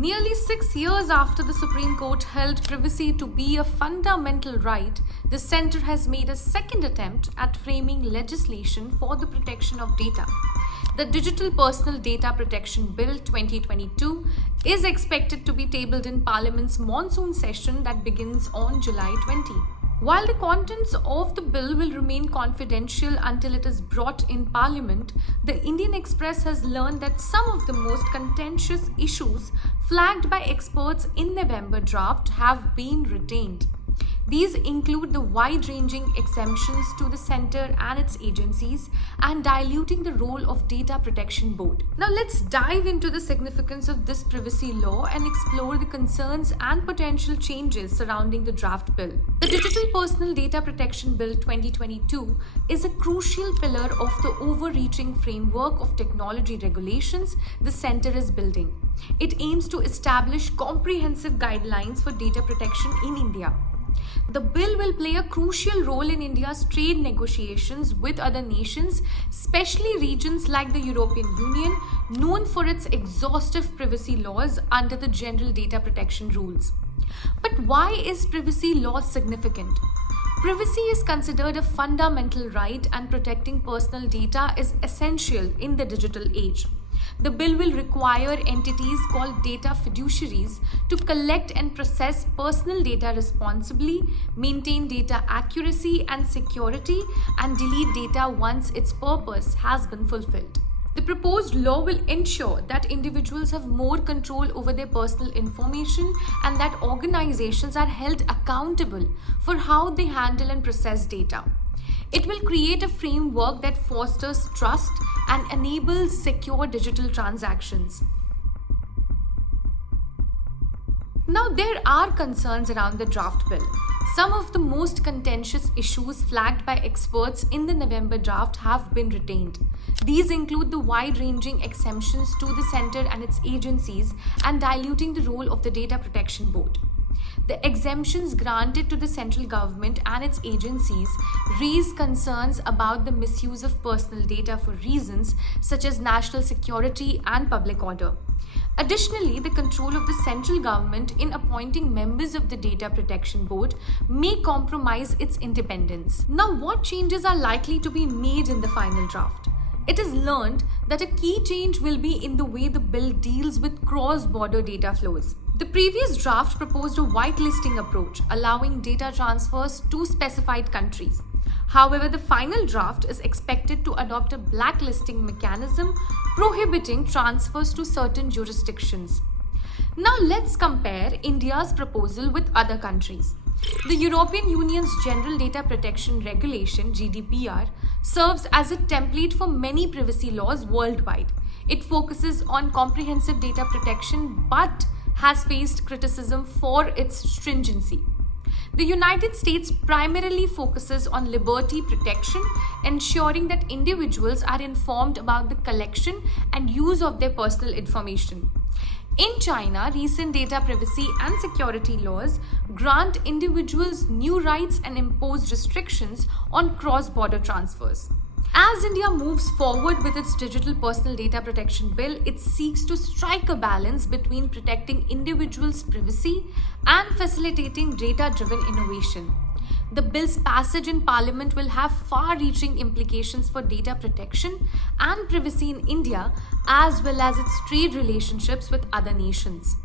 Nearly 6 years after the Supreme Court held privacy to be a fundamental right, the centre has made a second attempt at framing legislation for the protection of data. The Digital Personal Data Protection Bill 2022 is expected to be tabled in Parliament's Monsoon Session that begins on July 20. While the contents of the bill will remain confidential until it is brought in Parliament, the Indian Express has learned that some of the most contentious issues flagged by experts in November draft have been retained. These include the wide-ranging exemptions to the centre and its agencies and diluting the role of Data Protection Board. Now let's dive into the significance of this privacy law and explore the concerns and potential changes surrounding the draft bill. The Digital Personal Data Protection Bill 2022 is a crucial pillar of the overreaching framework of technology regulations the centre is building. It aims to establish comprehensive guidelines for data protection in India. The bill will play a crucial role in India's trade negotiations with other nations, especially regions like the European Union, known for its exhaustive privacy laws under the General Data Protection Rules. But why is privacy law significant? Privacy is considered a fundamental right, and protecting personal data is essential in the digital age. The bill will require entities called data fiduciaries to collect and process personal data responsibly, maintain data accuracy and security, and delete data once its purpose has been fulfilled. The proposed law will ensure that individuals have more control over their personal information and that organizations are held accountable for how they handle and process data. It will create a framework that fosters trust and enables secure digital transactions. Now, there are concerns around the draft bill. Some of the most contentious issues flagged by experts in the November draft have been retained. These include the wide-ranging exemptions to the centre and its agencies and diluting the role of the Data Protection Board. The exemptions granted to the central government and its agencies raise concerns about the misuse of personal data for reasons such as national security and public order. Additionally, the control of the central government in appointing members of the Data Protection Board may compromise its independence. Now, what changes are likely to be made in the final draft? It is learned that a key change will be in the way the bill deals with cross-border data flows. The previous draft proposed a whitelisting approach, allowing data transfers to specified countries. However, the final draft is expected to adopt a blacklisting mechanism prohibiting transfers to certain jurisdictions. Now let's compare India's proposal with other countries. The European Union's General Data Protection Regulation (GDPR) serves as a template for many privacy laws worldwide. It focuses on comprehensive data protection but has faced criticism for its stringency. The United States primarily focuses on liberty protection, ensuring that individuals are informed about the collection and use of their personal information. In China, recent data privacy and security laws grant individuals new rights and impose restrictions on cross-border transfers. As India moves forward with its Digital Personal Data Protection Bill, it seeks to strike a balance between protecting individuals' privacy and facilitating data-driven innovation. The bill's passage in Parliament will have far-reaching implications for data protection and privacy in India, as well as its trade relationships with other nations.